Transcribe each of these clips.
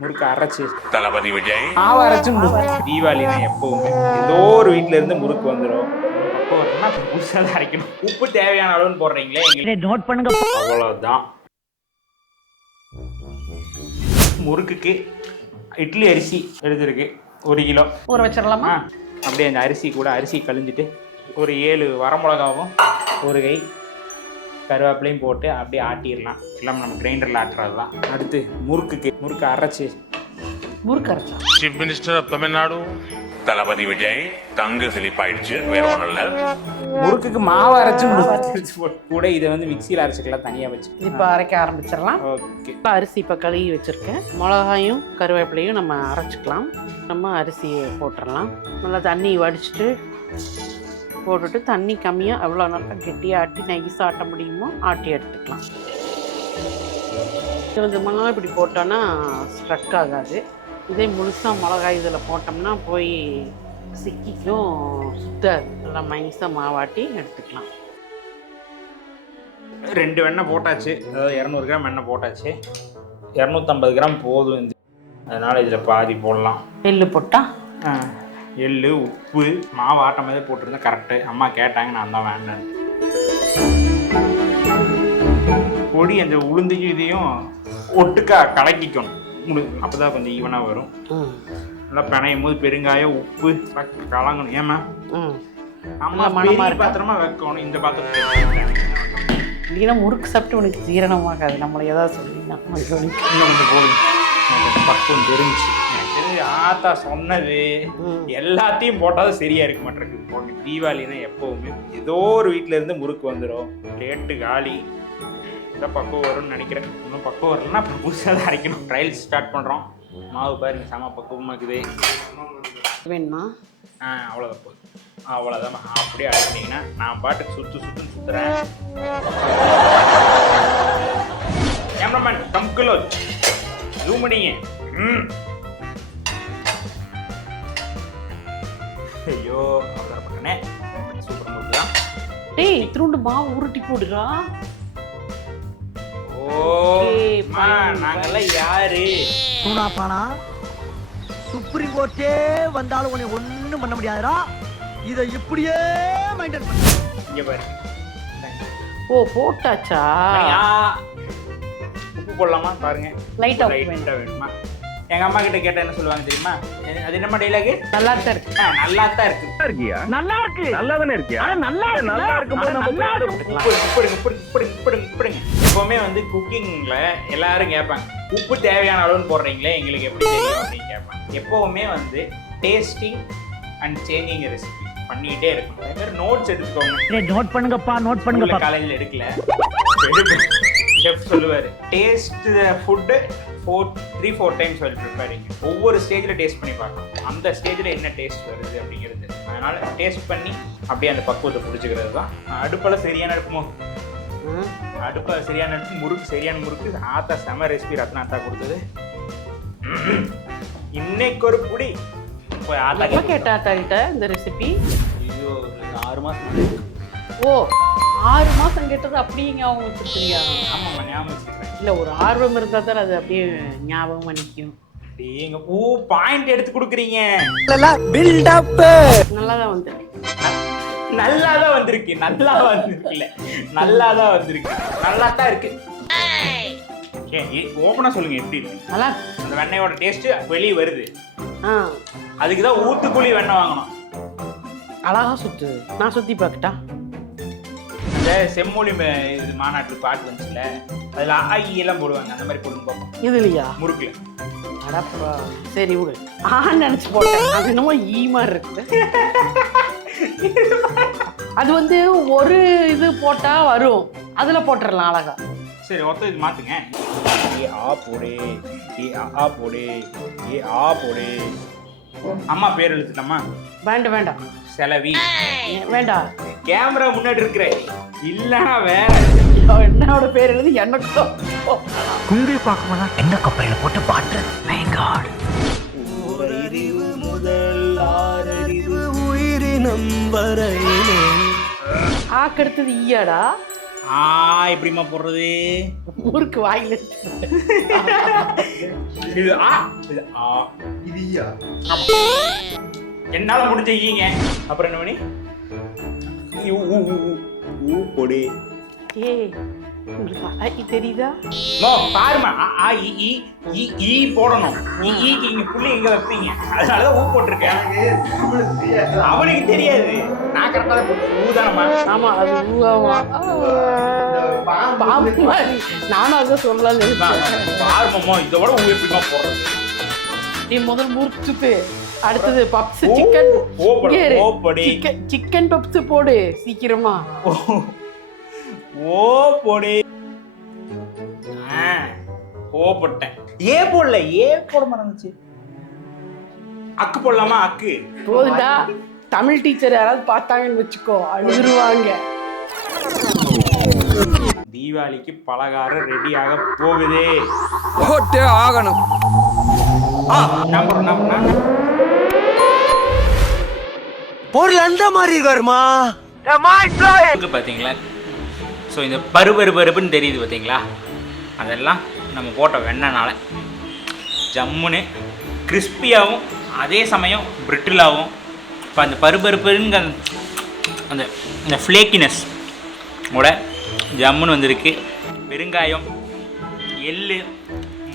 முறுக்கு அரைச்சி தளபதி விஜய் மாவு அரைச்சி தீபாவளினா எப்பவுமே ஏதோ ஒரு வீட்டில இருந்து முறுக்கு வந்துடும். புதுசாக தான் அரைக்கணும். உப்பு தேவையான அளவுன்னு போடுறீங்களே, எங்களுக்கு நோட் பண்ணுங்க. அவ்வளோதான். முறுக்குக்கு இட்லி அரிசி எடுத்துருக்கு 1 கிலோ. ஊற வச்சிடலாமா? அப்படியே அந்த அரிசி கூட அரிசி கழிஞ்சிட்டு ஒரு 7 வரமிளகாவும் 1 கை கருவேப்பிலையும் போட்டு அப்படியே ஆட்டிடலாம். எல்லாம் நம்ம கிரைண்டரில் ஆட்டுறது தான். அடுத்து முறுக்கு அரைச்சி முறுக்கு அரைச்சா சீஃப் மினிஸ்டர் ஆஃப் தமிழ்நாடு தளபதி விஜய் தங்கு சிலிப்பாயிடுச்சு. வேற ஒன்றும் இல்லை. முறுக்குக்கு மாவு அரைச்சி கூட இதை வந்து மிக்சியில் அரைச்சிக்கலாம் தனியாக வச்சு. இப்போ அரைக்க ஆரம்பிச்சிடலாம். ஓகே. அரிசி இப்போ கழுவி வச்சுருக்கேன். மிளகாயும் கருவேப்பிலையும் நம்ம அரைச்சிக்கலாம். நம்ம அரிசியை போட்டுடலாம். நல்லா தண்ணி வடிச்சிட்டு போட்டுட்டு தண்ணி கம்மியாக எவ்வளோ நல்லா கெட்டியாக ஆட்டி நைஸாக ஆட்ட முடியுமோ ஆட்டி எடுத்துக்கலாம். இது வந்து மாவு இப்படி போட்டோன்னா ஸ்ட்ரக் ஆகாது. இதே முழுசாக மிளகாய் இதில் போட்டோம்னா போய் சிக்கிக்கும், சுத்தாது. நல்லா நைஸாக மாவாட்டி எடுத்துக்கலாம். 2 வெண்ணெய் போட்டாச்சு. அதாவது 200 கிராம் எண்ணெய் போட்டாச்சு. 250 கிராம் போதும். அதனால் இதில் பாதி போடலாம். எள்ளு போட்டால் எள்ளு, உப்பு, மாவு ஆட்டம் மாதிரி போட்டிருந்தேன். கரெக்டு. அம்மா கேட்டாங்க, நான் தான் வேண்டான்னு. பொடி அந்த உளுந்தையும் இதையும் ஒட்டுக்கா கலக்கிக்கணும். அப்போ தான் கொஞ்சம் ஈவனாக வரும். நல்லா பிணையும் போது பெருங்காயம், உப்பு கலங்கணும். ஏமா அம்மா பெரிய பாத்திரமா வைக்கணும். இந்த பாத்திரத்தை இல்லைன்னா முறுக்கு சாப்பிட்டு உனக்கு ஜீரணமாகாது. நம்மளை ஏதாவது சொல்லிங்கன்னா இன்னும் கொஞ்சம் போய் பக்குவம் தெரிஞ்சு ஆத்தா சொன்னது எல்லாத்தையும் போட்டாலும் சரியா இருக்க மாட்டேங்குது. தீபாவளினா எப்பவுமே ஏதோ ஒரு வீட்டில இருந்து முறுக்கு வந்துடும். ரேட்டு காலி. இதான் பக்குவம் வரும்னு நினைக்கிறேன். இன்னும் பக்குவம் வரலன்னா அப்புறம் புதுசாக தான் அரைக்கணும். ட்ரையல்ஸ் ஸ்டார்ட் பண்ணுறோம். மாவு பாருங்க செம பக்குவமாக இருக்குது. வேணுமா? அவ்வளோதான் போதும். அவ்வளோதான். அப்படியே அரைச்சிட்டிங்கன்னா நான் பாட்டுக்கு சுற்றுன்னு சுற்றுறேன். கேமராமேன் கம்குலோ ஜூம் பண்ணிங்க. ஐயோ அவசரப்பட்டனே. சூப்பர் முறுக்கு தான். டேய் திருண்டு மாவு உருட்டி போடுறா. ஓமா நாங்கெல்லாம் யாரு? சூனாப்பானா சுப்ரீம் கோர்ட்டே வந்தாலும் உன்னை ஒன்றும் பண்ண முடியாதுடா. இதை இப்படியே மெயின்டைன் பண்ணு. இங்கே பாரு. ஓ போட்டாச்சா? உப்பு போடலாமா பாருங்க. லைட்டாக வேணுமா? எங்க அம்மா கிட்ட கேட்டா என்ன சொல்லுவாங்க தெரியுமா? அது என்னமா டைலாக்? நல்லா தான் இருக்கு. நல்லா தான் இருக்கு. இருக்கியா? நல்லா இருக்கு. நல்லா தானே இருக்கியா? நல்லா இருக்கும்போது நம்ம உப்புடுங்க. எப்பவுமே வந்து குக்கிங்ல எல்லாரும் கேட்பாங்க, உப்பு தேவையான அளவுன்னு போடுறீங்களே, எங்களுக்கு எப்படி தெரியும் அப்படின்னு கேட்பாங்க. எப்பவுமே வந்து டேஸ்டிங் அண்ட் சேஞ்சிங் ரெசிபி பண்ணிக்கிட்டே இருக்கணும். அதே மாதிரி நோட்ஸ் எடுத்துக்கோங்க. நோட் பண்ணுங்கப்பா. காலையில் எடுக்கல ஷெஃப் சொல்லுவார், taste food 3-4 times well preparing. ஒவ்வொரு ஸ்டேஜில் டேஸ்ட் பண்ணி பார்க்கணும். அந்த ஸ்டேஜில் என்ன டேஸ்ட் வருது அப்படிங்கிறது. அதனால் டேஸ்ட் பண்ணி அப்படியே அந்த பக்குவத்தை பிடிச்சிக்கிறது தான். அடுப்பில் சரியான அடுப்புமோ, அடுப்பில் சரியான அடுப்பு, முறுக்கு சரியான முறுக்கு. ஆத்தா செம ரெசிபி ரத்னாத்தா கொடுத்தது. இன்னைக்கு ஒரு புடி போய் ஆத்தா கேட்டாட்ட இந்த ரெசிபி. ஐயோ ஒரு 6 மாதம். ஓ 6 மாதம் கேட்டது அப்படியே ஞாபகம் வச்சுருக்கீங்க? ஆமாம்மா ஞாபகம் வச்சுருக்கேன். இல்லை ஒரு ஆர்வம் இருந்தால் தான் அது அப்படியே ஞாபகம் நிற்கும். எங்க பாயிண்ட் எடுத்து கொடுக்குறீங்க. நல்லா தான் வந்துருக்கு. நல்லா தான் வந்திருக்கு. நல்லா வந்திருக்குல்ல, நல்லா தான் வந்திருக்கு. நல்லா தான் இருக்கு. ஓப்பனா சொல்லுங்க எப்படி இருக்கு? நல்லா அந்த வெண்ணெயோட டேஸ்ட் வெளியே வருது. அதுக்கு தான் ஊத்துக்குழி வெண்ணெய் வாங்கணும். அழகா சுத்து. நான் சுத்தி பார்க்கட்டா? அந்த செம்மொழி இது மாநாட்டுக்கு பாட்டு வந்துச்சுல, அதில் எல்லாம் போடுவாங்க. அந்த மாதிரி போடுங்க பார்ப்போம். இது இல்லையா முறுக்குல? அடப்பா சரி விடு. நினச்சி போட்டேன். அது என்னமோ ஈ மாதிரி இருக்குது. அது வந்து ஒரு இது போட்டா வரும், அதில் போட்டுடலாம் அழகா. சரி ஒருத்தர் இது மாத்துங்க. அம்மா பேர் எழுத்துட்டோமா? வேண்டாம். செலவி வேண்டாம். கேமரா முன்னாடி இருக்கிற இல்லனா வேற என்னோட பேர் எழுதி எனக்கு குங்கி பார்க்கணும்னா என்ன கப்பையில போட்டு பாட்டு. உயிரினம் வரையிலே ஆக்கெடுத்தது ஈயாடா. எப்படிமா போடுறது? முறுக்கு வாயில இது இது என்னால முடிஞ்சீங்க. அப்புறம் என்ன பண்ணி போடு. உங்களுக்கு தெரியுதா? பாருமா போடணும். இங்க புள்ளி எங்க வைப்பீங்க, அதனாலதான் ஊ போட்டிருக்கேன். அவனுக்கு தெரியாது, நான் கரெக்டா தான் போட்டு தானமா. ஆமா அது பாம்பு மாதிரி. நானும் அதான் சொல்லலாம். பாருமாமா இதோட ஊ எப்படிமா போடுறது? நீ முதல் முறுக்கு, அடுத்தது பப்ஸ் சிக்கன். சிக்கன் பப்ஸ் போடு சீக்கிரமா. போடு. போட்டேன். போடல, போட மறந்துச்சு. அக்கு போடலாமா? அக்கு போதுடா. தமிழ் டீச்சர் யாராவது பார்த்தாங்கன்னு வச்சுக்கோ, அழுதுருவாங்க. தீபாவளிக்கு பலகாரம் ரெடி ஆக போகுது. போட்டே ஆகணும். பொருள் அந்த மாதிரி இருக்காருமா. பார்த்தீங்களா? ஸோ இந்த பருப்புன்னு தெரியுது பார்த்தீங்களா? அதெல்லாம் நம்ம போட்ட வெண்ணனால ஜம்முன்னு கிறிஸ்பியாகவும் அதே சமயம் பிரிட்டிலாகவும். இப்போ அந்த பருப்புங்க அந்த இந்த ஃப்ளேக்கினஸ் ஓட ஜம்முன்னு வந்திருக்கு. பெருங்காயம், எள்ளு,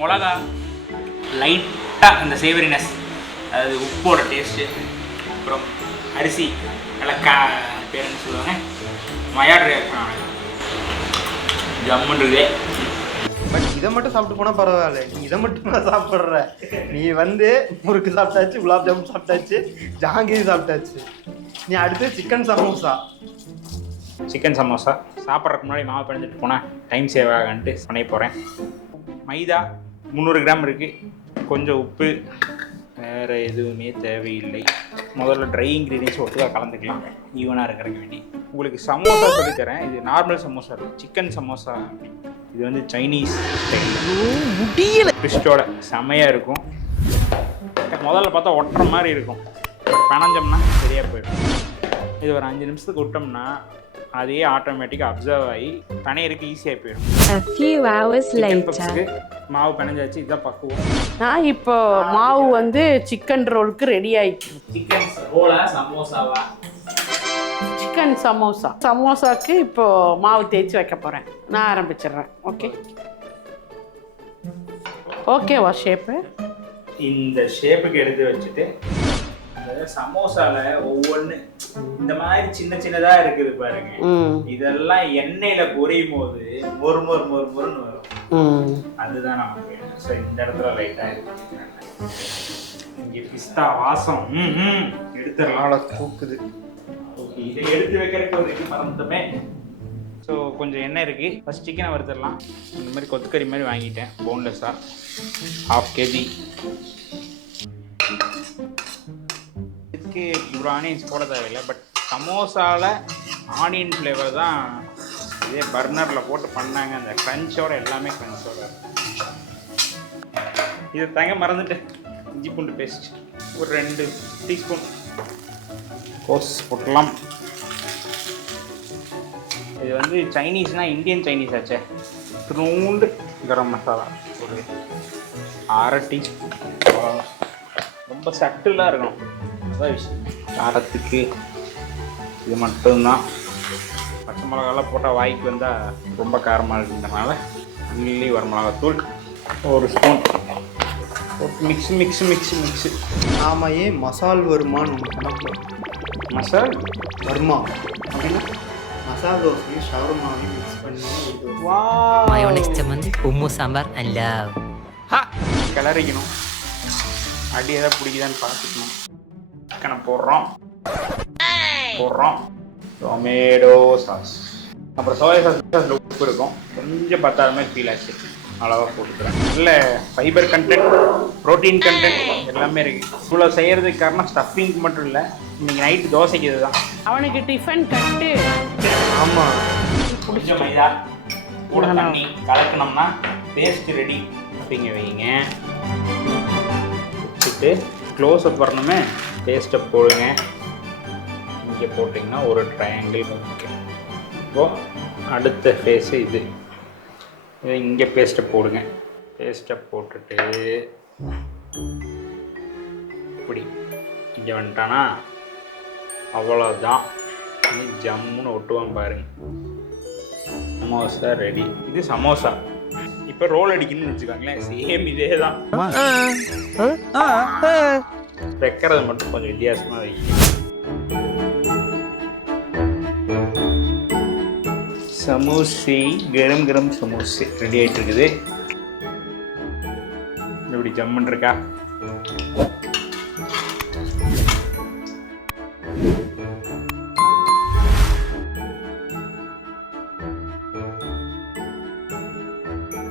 மிளகா, லைட்டாக அந்த சேவரினஸ், அதாவது உப்போட டேஸ்ட்டு, அப்புறம் அரிசி நல்லா பேர் என்ன சொல்லுவாங்க, மயாடு ஜம்முன்னு இருக்குது. பட் இதை மட்டும் சாப்பிட்டு போனால் பரவாயில்ல, நீ இதை மட்டும் தான் சாப்பிட்ற. நீ வந்து முறுக்கு சாப்பிட்டாச்சு, குலாப் ஜாமுன் சாப்பிட்டாச்சு, ஜாங்கிரி சாப்பிட்டாச்சு. நீ அடுத்து சிக்கன் சமோசா. சிக்கன் சமோசா சாப்பிட்றதுக்கு முன்னாடி மாவு பிணைஞ்சிட்டு போனால் டைம் சேவ் ஆகன்ட்டு பண்ணி போகிறேன். மைதா 300 கிராம் இருக்குது. கொஞ்சம் உப்பு, வேறு எதுவுமே தேவையில்லை. முதல்ல ட்ரை இன்க்ரீடியன்ஸ் ஒட்டுக்காக கலந்துக்கலாம், ஈவனாக இருக்கிறதுக்கு வேண்டி. உங்களுக்கு சமோசா சொல்லித்தரேன். இது நார்மல் சமோசா இருக்குது, சிக்கன் சமோசா. இது வந்து சைனீஸ் முடியல ட்விஸ்டோட செமையாக இருக்கும். முதல்ல பார்த்தா ஒட்டுற மாதிரி இருக்கும், பனஞ்சோம்னா சரியாக போயிடும். இது ஒரு 5 நிமிஷத்துக்கு விட்டோம்னா அதே ஆட்டோமேட்டிக்காக அப்சர்வ் ஆகி பனையருக்கு ஈஸியாக போயிடும். மாவு பிணைஞ்சாச்சு, இதுதான் பக்குவம். நான் இப்போ மாவு வந்து சிக்கன் ரோலுக்கு ரெடி ஆயிடுச்சு. சிக்கன் ரோலா சமோசாவா? சிக்கன் சமோசா. சமோசாக்கு இப்போ மாவு தேய்ச்சி வைக்க போகிறேன். நான் ஆரம்பிச்சிடுறேன். ஓகேவா ஷேப்பு? இந்த ஷேப்புக்கு எடுத்து வச்சுட்டு சமோசாவில் ஒவ்வொன்று இந்த மாதிரி சின்ன சின்னதாக இருக்குது பாருங்க. இதெல்லாம் எண்ணெயில் பொரியும் போது மொறுன்னு வரும். அதுதான் நமக்கு. ஸோ இந்த இடத்துல லைட்டாக இருக்கு. இங்கே பிஸ்தா வாசம் எடுத்துடலாம், தூக்குது. ஓகே, இதை எடுத்து வைக்கிறதுக்கு ஒரு இது மறந்துட்டோமே. ஸோ கொஞ்சம் எண்ணெய் இருக்குது. ஃபஸ்ட் சிக்கனை வறுத்துடலாம். இந்த மாதிரி கொத்துக்கறி மாதிரி வாங்கிட்டேன், போன்லெஸ்ஸாக 1/2 kg. இதுக்கு இவ்வளோ ஆனியன்ஸ் போட தேவையில்லை. பட் சமோசாவில் ஆனியன் ஃப்ளேவர் தான் இதே பர்னரில் போட்டு பண்ணாங்க. அந்த க்ரன்ச்சோட எல்லாமே க்ரன்ச்சோட. இதை தங்க மறந்துட்டு இஞ்சி பூண்டு பேஸ்ட் ஒரு 2 டீஸ்பூன் கோஸ் போட்டுடலாம். இது வந்து சைனீஸ்னால் இந்தியன் சைனீஸ் ஆச்சே. திருண்டு கரம் மசாலா ஒரு 1/2 டீஸ்பூன். ரொம்ப சட்டிலாக இருக்கணும், அதான் விஷயம். காரத்துக்கு இது மட்டும்தான். பச்சை மிளகாலாம் போட்டால் வாய்க்கு வந்தால் ரொம்ப காரமாக இருக்குன்றனால அள்ளி வரமிளகாத்தூள் 1 ஸ்பூன் போட்டு மிக்ஸு. ஆமாம், ஏன் மசால் வருமானு மசால் வருமா அப்படின்னா மசால் தோசையும் ஷவர்மாவையும் மிக்ஸ் பண்ணி மயோனைஸ் சம்மந்தி, உம்மு சாம்பார் அண்ட் லவ். கிளறிக்கணும். அடி எதாவது பிடிக்குதான்னு பார்த்துக்கணும். சிக்கனை போடுறோம். டொமேட்டோ சாஸ், அப்புறம் சோயா சாஸில் உப்பு இருக்கும். கொஞ்சம் பத்தாத மாதிரி ஃபீல் ஆச்சு, அளவாக போட்டுக்கிறேன். நல்ல ஃபைபர் கண்டென்ட், ப்ரோட்டீன் கண்டென்ட் எல்லாமே இருக்குது. இவ்வளோ செய்கிறதுக்கு காரணம் ஸ்டஃபிங்க்கு மட்டும் இல்லை, இன்றைக்கி நைட்டு தோசைக்கு இது தான். அவனுக்கு டிஃபன் கட்டு. ஆமாம், பிடிச்ச மைதா கூட தண்ணி கலக்கணும்னா பேஸ்ட் ரெடி. அப்படிங்க வைங்க. வச்சுட்டு க்ளோஸ் அப் வரணுமே, பேஸ்ட்டை போடுங்க. இங்கே போட்டிங்கன்னா ஒரு ட்ரையாங்கிள் ஓகே. இப்போது அடுத்த ஃபேஸு இது இங்கே பேஸ்ட்டை போடுங்க. பேஸ்ட்டை போட்டுட்டு இப்படி இங்கே வந்துட்டானா அவ்வளோதான். இது ஜம்முன்னு ஒட்டுவான் பாருங்க. சமோசா ரெடி. இது சமோசா. இப்போ ரோல் அடிக்கணும்னு வச்சுக்கோங்களேன். சேம் இதே தான். வைக்கிறது மட்டும் கொஞ்சம் வித்தியாசமாக வைக்கணும். சமோசை கரம் கரம் சமோசை ரெடி ஆகிட்டு இருக்குது. இப்படி ஜம்முன்னு இருக்கா?